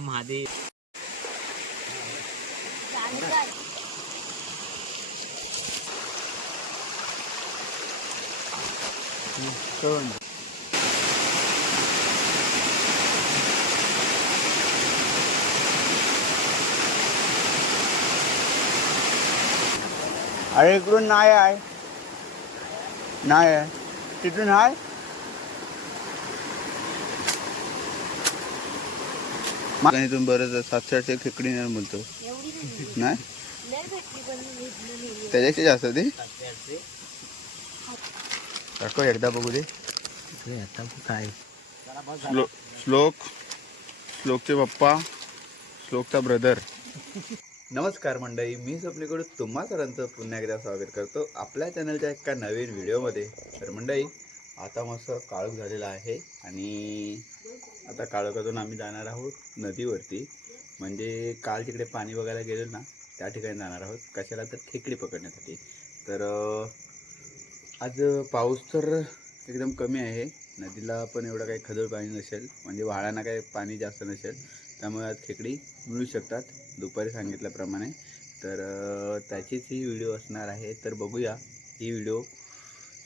महादेव कोण? अरे इकडून नाही आहे नाही आहे. तिथून आहे इथून बरंच सातशे आठशे खेकडी नाही बोलतो नाही. त्याच्याशी जास्त ती दाखव एकदा बघू दे. आता काय? श्लो श्लोक श्लोकचे पप्पा श्लोकचा ब्रदर नमस्कार मंडळी मी स्वप्नेकडून तुम्हा सरांचं पुन्हा एकदा स्वागत करतो आपल्या चॅनलच्या एका नवीन व्हिडिओमध्ये. तर मंडळी आता मस्त काळोख झालेला आहे आणि आता काळोखातून आम्ही जाणार आहोत नदीवरती. म्हणजे काल तिकडे पाणी बघायला गेलो ना त्या ठिकाणी जाणार आहोत. कशाला तर खेकडी पकडण्यासाठी. तर आज पाऊस तर एकदम कमी आहे. नदीला पण एवढं काही खदळ पाणी नसेल. म्हणजे वाळांना काही पाणी जास्त नसेल. त्यामुळे आज खेकडी मिळू शकतात. दुपारी सांगितल्याप्रमाणे. तर त्याचीच ही व्हिडिओ असणार आहे. तर बघूया ही व्हिडिओ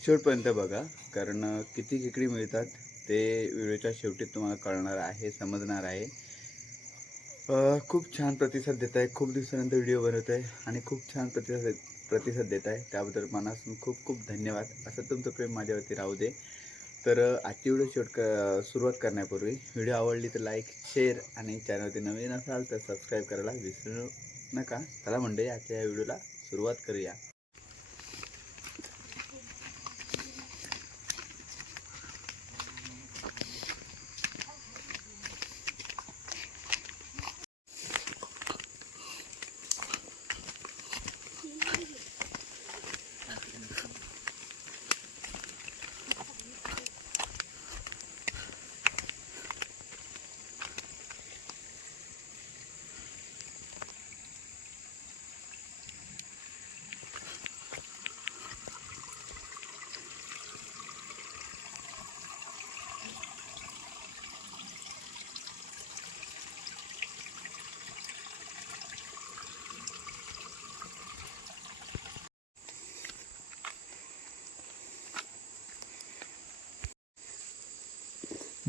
शेवटपर्यंत बघा. कारण किती खेकडी मिळतात ते व्हिडिओच्या शेवटी तुम्हाला कळणार आहे समजणार आहे. खूप छान प्रतिसाद देत आहे. खूप दिवसानंतर व्हिडिओ बनवत आहे आणि खूप छान प्रतिसाद प्रतिसाद देत आहे. त्याबद्दल मनासून खूप खूप धन्यवाद. असं तुमचं प्रेम माझ्यावरती राहू दे. तर आजची व्हिडिओ शूट क सुरुवात करण्यापूर्वी व्हिडिओ आवडली तर लाईक शेअर आणि चॅनलवरती नवीन असाल तर सबस्क्राईब करायला विसरू नका. चला म्हणजे आजच्या या व्हिडिओला सुरुवात करूया.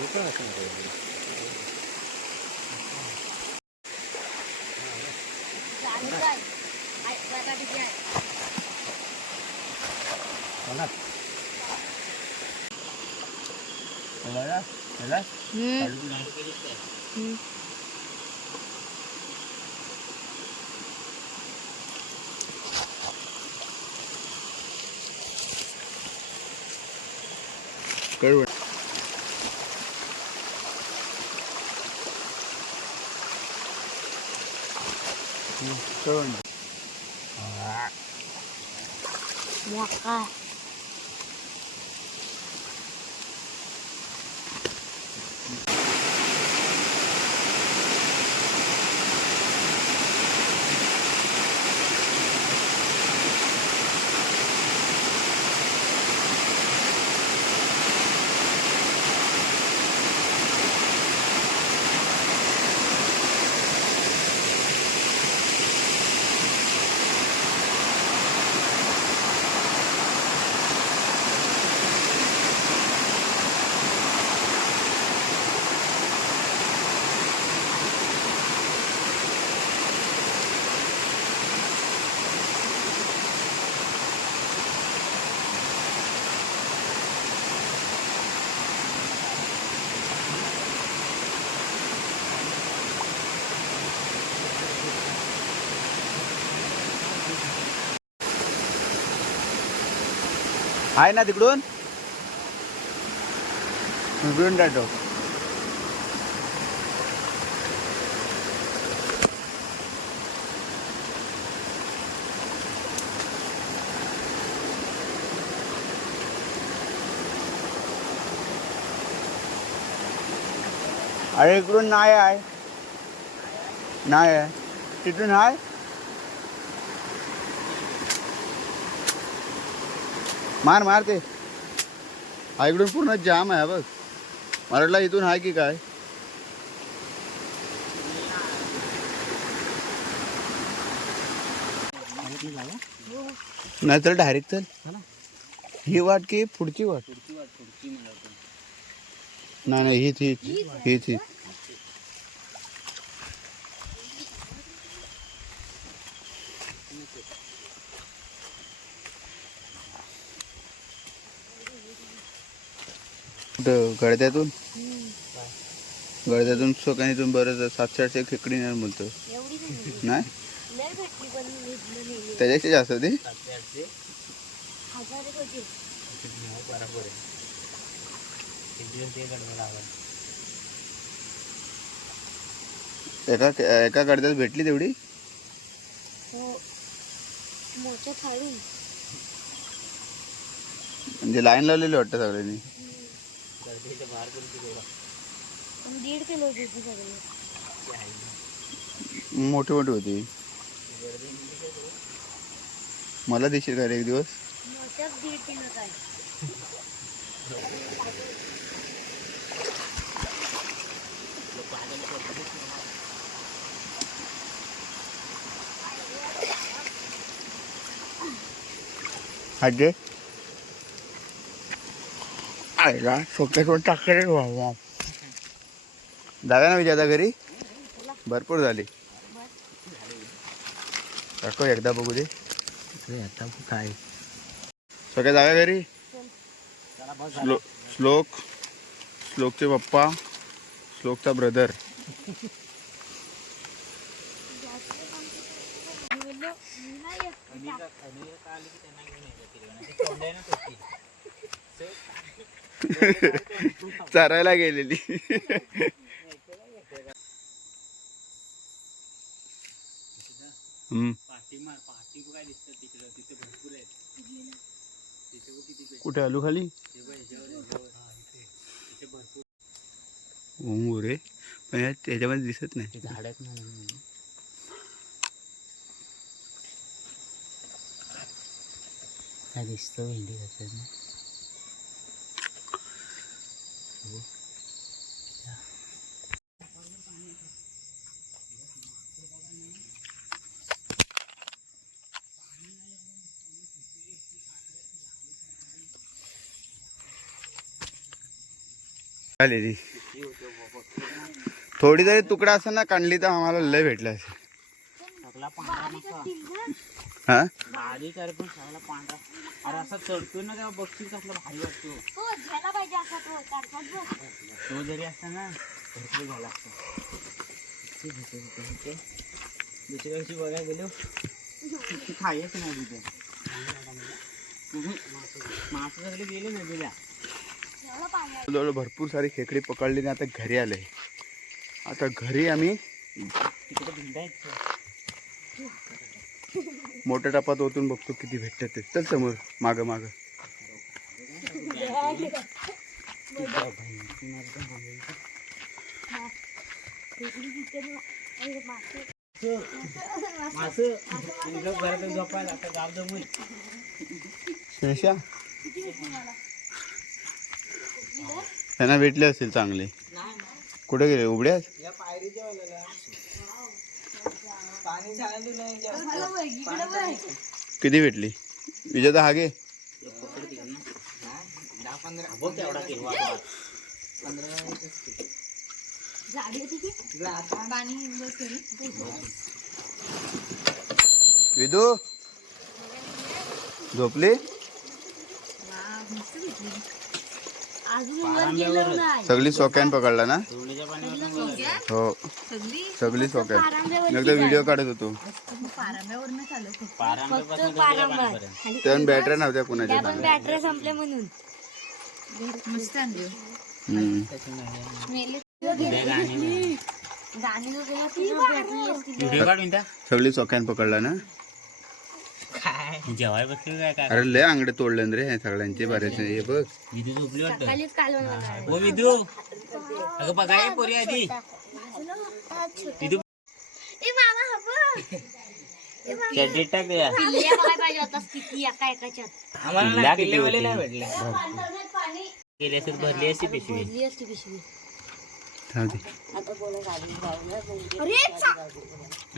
Super na soon. Mwaka. आहे ना तिकडून? तिकडून टाटो अरे इकडून नाही आहे. नाही आहे. तिथून आहे? मार मार ते हा इकडून पूर्ण जाम आहे बघ. मराठला इथून आहे की काय? नाही तर डायरेक्ट चल. ही वाट की पुढची वाट? नाही नाही हीच हीच हीच हीच. कुठं गळत्यातून? गळत्यातून सोकानीतून बरं सातशे आठशे खेकडी नाही बोलतो एवढी नाही. त्याच्याशी जास्त होती? हजार एक एका एका गडद्यात भेटली तेवढी? हो. म्हणजे लाईन लावलेली वाटतं सगळ्यांनी गर्दीच्या बाहेर पण किती लोकं पण दीड किलो होती ती सगळी. आहे. मोठी मोठी होती. मला देशील का रे एक दिवस? मोठ्याच दीड किलो काय सोप्याकडून टाकले जाऊया ना विजय घरी? भरपूर झाली टाको एकदा बघू दे आता काय सगळ्या जागा घरी? चला बस श्लो श्लोक श्लोकचे पप्पा श्लोकचा ब्रदर। चरायला गेलेली. काय दिसतं कुठे आलू खाली? हे बघ, रे पण त्याच्यामध्ये दिसत नाही. झाडत नाही दिसतो काय दिसतं भेंडी घातल्यात ना आलेली. थोडी जरी तुकडा असं ना काढली तर आम्हाला लय भेटलं असेल. हा? अरे असा चढतो ना तेव्हा बघशील कसला भारी वाटतो. हो, झाला पाहिजे असा तो काढतात बघ. तो जरी असता ना भरपूर झाला असता. दुसऱ्या दिवशी बघायला गेलो ती खायच नाही तिथे. मासे सगळे गेले नदीला जवळ भरपूर सारी खेकडी पकडली आता घरी आले. आता घरी आम्ही तिकडे मोठ्या टपात ओतून बघतो किती भेटतात ते. चल समोर माग माग. शेषा त्यांना भेटले असतील चांगले. कुठे गेले? उघड्यात या पायरीच्या वाल्याला पाणी मला बघ, इकडे बघ. किती भेटली? विजेता हागे दहा विदू? झोपली? सगळी सोक्यान पकडला ना? हो. सगळी? सोक्यान एकदा व्हिडिओ काढत होतो. तेव्हा बॅटऱ्या नव्हत्या कुणाच्या पण बॅटरी संपले म्हणून. सगळी सोक्यान पकडला ना? जेवाय बसली काय काय? अरे लय अंगडे तोडले रे हे सगळ्यांचे बरेच हे बघ. विधू झोपली वाटतं. हो विधू. अगं बघा हे पोरी आधी. टाक द्या आम्हाला किल्लेवाले नाही भेटले. गेली असेल भरली असती पिशवी.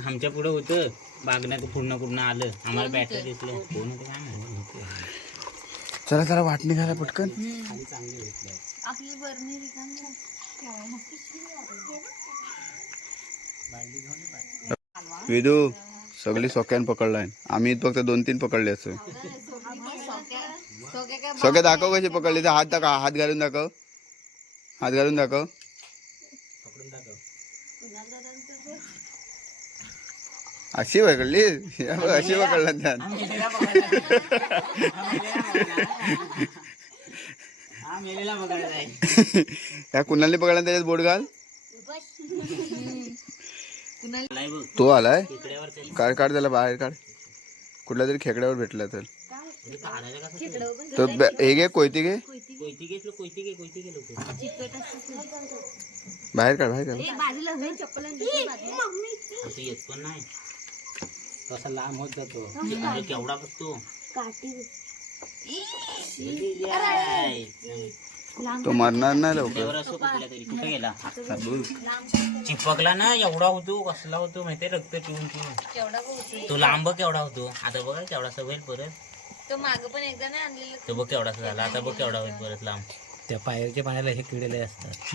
आमच्या पुढे होतं. बागण्यात पूर्ण पूर्ण आलं. आम्हाला बॅटरी दिसलं. कोण होते? काय माहिती. चला चला वाटणी घाला पटकन. आपली बरणी रिकामी विदू सगळी सोक्यान पकडलाय. आम्ही फक्त दोन तीन पकडले असं. सोक्या दाखव कशी पकडली तर हात दाखव हात घालून दाखव. हात घालून दाखव. अशी पकडली या बघ, अशी पकडला त्यात हा मेलेला बघायला जाईल या कुणाला पकडला त्याच्यात बोट घाल नाही बघ तो आलाय खेकड्यावर ते काढ काढ त्याला बाहेर काढ कुठल्या तरी खेकड्यावर भेटला तर काढायला कसं तो बॅ- हे घे कोयती घे कोयती घेतलं कोयती घे कोयती घे लोक बाहेर काढ बाहेर काढ कसा लांब होत जातो अरे केवढा बसतो? तो मरणार नाही लवकर. खेकड्यावर असं कुठल्या तरी. कुठे गेला? चिपकला ना एवढा होतो कसला होतो माहितीये रक्त पिऊन पिऊन. तो लांब केवढा होतो. आता बघा केवढासा होईल परत. तो माग पण एकदा नाही आणलेला. तो बघ केवढासा झाला. आता बघ केवढा होईल परत लांब. त्या पायाच्या पाण्याला हे किडे असतात.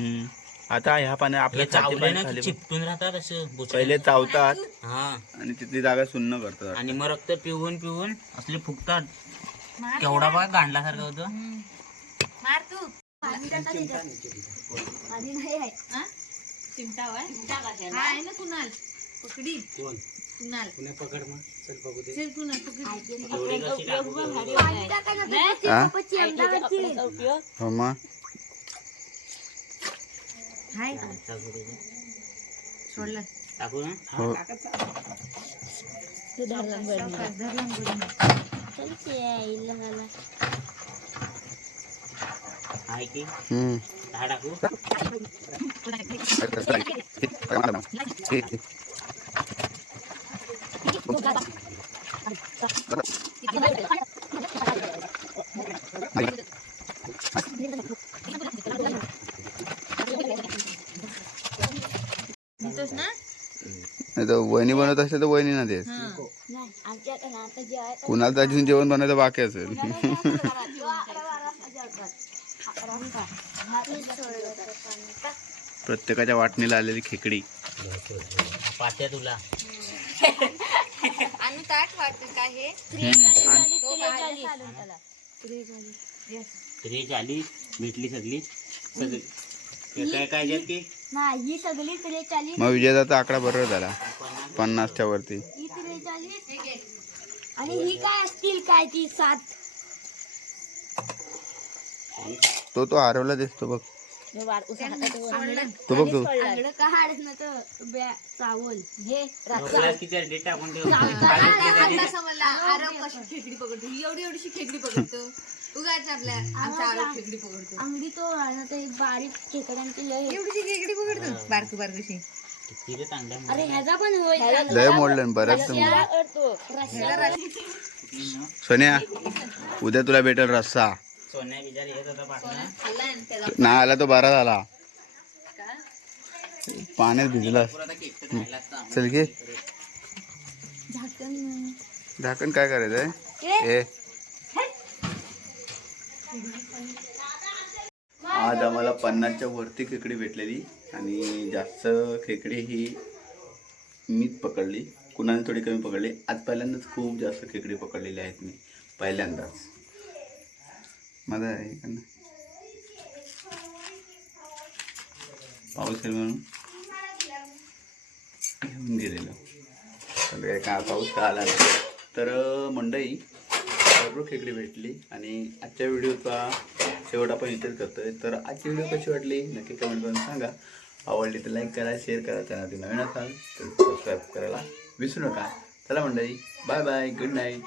आता ह्या पाण्या हे आपल्या की चिपटून राहतात असं. पहिले चावतात हा. आणि तिथली जागा सुन्न करतात. आणि मग रक्त पिऊन पिऊन असले फुगतात. केवढा बघा गांडल्यासारखं होतं. मार तू. पाणी नाही आहे. हा? हा ना कुणाल? पकडी. कुणाल? चल पकडी. मग? हाय टाकू दे. सोडलं टाकू ना हो आहे की हम्म दहा टाकू देतोस ना नाही तर वहिनी बनवत असेल तर वहिनी ना देत कुणाला तर अजून जेवण बनवायचं बाकी असेल. प्रत्येकाच्या वाटणीला आलेली खेकडी. पाट्या तुला. आणि ताट वाटतं काय हे? त्रेच आली भेटली सगळी. सगळी. हे काय काय की ही सगळी त्रेचाळीस मग विजयाचा आकडा बरोबर झाला. पन्नासच्या वरती ही त्रेचाळीस आणि ही काय असतील काय ती सात? तो तो हरवला दिसतो बघ. तो बघ एवढी एवढीशी खेकडी पकडतो. उगाच आपल्या आमचा खेकडी पकडतो. अंगडी तो आहे ना ते बारीक खेकड्यांची लय. एवढीशी खेकडी पकडतो. बारकू बारकूशी अरे ह्याचा पण लय मोडलं बरंच सोन्या उद्या तुला भेटेल रस्सा. सोन्या बिचारी येत होता पाठला खाल्लाय ना त्याला नाही आला तो बरा झाला. पाण्यात भिजलास चल घे. झाकण झाकण काय करायचंय? ए. आज आम्हाला पन्नासच्या वरती खेकडी भेटलेली आणि जास्त खेकडी ही मीच पकडली. कुणाने थोडी कमी पकडली. आज पहिल्यांदाच खूप जास्त खेकडी पकडलेली आहेत मी. पहिल्यांदाच. मजा आहे का ना पाऊस आहे म्हणून? घेऊन गेलेलो. पण काय का पाऊस का आला नाही. तर मंडई भरपूर खेकडी भेटली आणि आजच्या व्हिडिओचा शेवट आपण इथेच आहे तर आजची व्हिडिओ कशी वाटली? नक्की कमेंट करून सांगा. आवडली तर लाईक करा शेअर करा ती नवीन असाल तर सबस्क्राईब करायला विसरू नका. चला मंडळी बाय बाय गुड नाईट